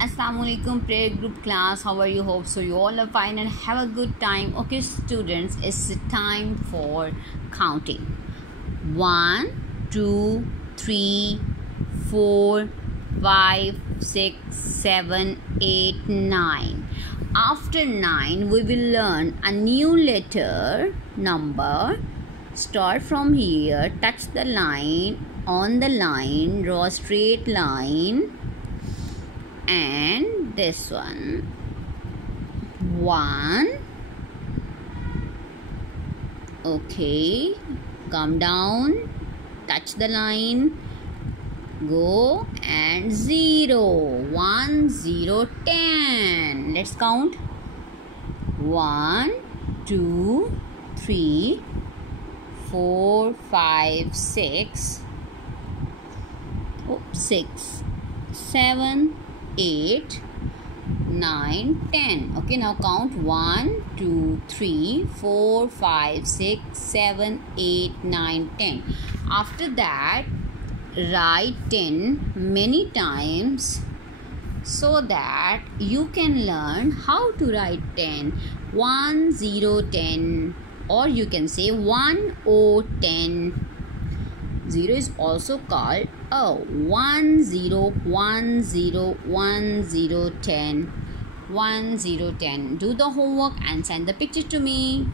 Assalamualaikum prayer group class. How are you? Hope so you all are fine and have a good time. Okay students, it's time for counting. 1 2 3 4 5 6 7 8 9. After 9 we will learn a new letter number. Start from here, touch the line, on the line, draw a straight line, and this one 1. Okay, come down, touch the line, go, and 0 1 0 10. Let's count 1 2 3 4 5 6 6 7 8 9 10. Okay, now count 1 2 3 4 5 6 7 8 9 10. After that, write 10 many times so that you can learn how to write 10. 1 0 10, or you can say 1 0 10. 0 is also called 1 0 1 0 1 0 10 1 0 10. Do the homework and send the picture to me.